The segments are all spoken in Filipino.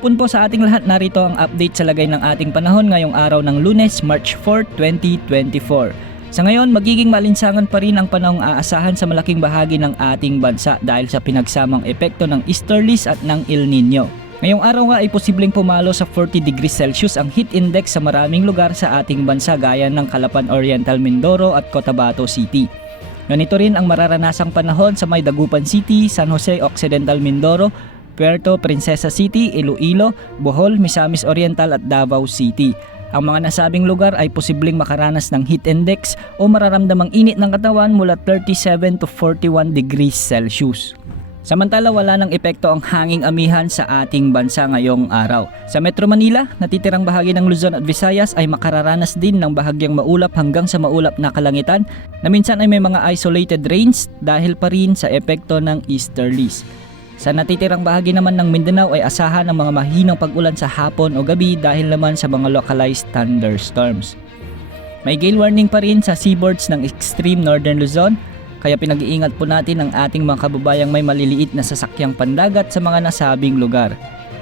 hapon po sa ating lahat. Narito ang update sa lagay ng ating panahon ngayong araw ng Lunes, March 4, 2024. Sa ngayon, magiging malinsangan pa rin ang panahong aasahan sa malaking bahagi ng ating bansa dahil sa pinagsamang epekto ng easterlies at ng El Nino. Ngayong araw nga ay posibleng pumalo sa 40 degrees Celsius ang heat index sa maraming lugar sa ating bansa gaya ng Calapan Oriental Mindoro at Cotabato City. Ganito rin ang mararanasang panahon sa may Dagupan City, San Jose Occidental Mindoro, Puerto Princesa City, Iloilo, Bohol, Misamis Oriental at Davao City. Ang mga nasabing lugar ay posibleng makaranas ng heat index o mararamdamang init ng katawan mula 37 to 41 degrees Celsius. Samantala wala ng epekto ang hanging amihan sa ating bansa ngayong araw. Sa Metro Manila, natitirang bahagi ng Luzon at Visayas ay makararanas din ng bahagyang maulap hanggang sa maulap na kalangitan na minsan ay may mga isolated rains dahil pa rin sa epekto ng easterlies. Sa natitirang bahagi naman ng Mindanao ay asahan ng mga mahinang pag-ulan sa hapon o gabi dahil naman sa mga localized thunderstorms. May gale warning pa rin sa seaboards ng extreme northern Luzon, kaya pinag-iingat po natin ang ating mga kababayang may maliliit na sasakyang pandagat sa mga nasabing lugar.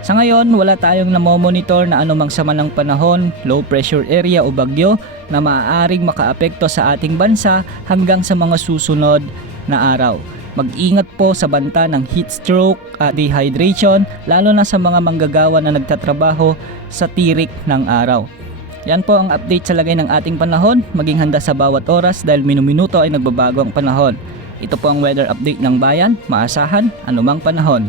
Sa ngayon, wala tayong namomonitor na anumang sama ng panahon, low pressure area o bagyo na maaaring makaapekto sa ating bansa hanggang sa mga susunod na araw. Mag-ingat po sa banta ng heat stroke at dehydration lalo na sa mga manggagawa na nagtatrabaho sa tirik ng araw. Yan po ang update sa lagay ng ating panahon. Maging handa sa bawat oras dahil minuminuto ay nagbabago ang panahon. Ito po ang weather update ng bayan, maasahan anumang panahon.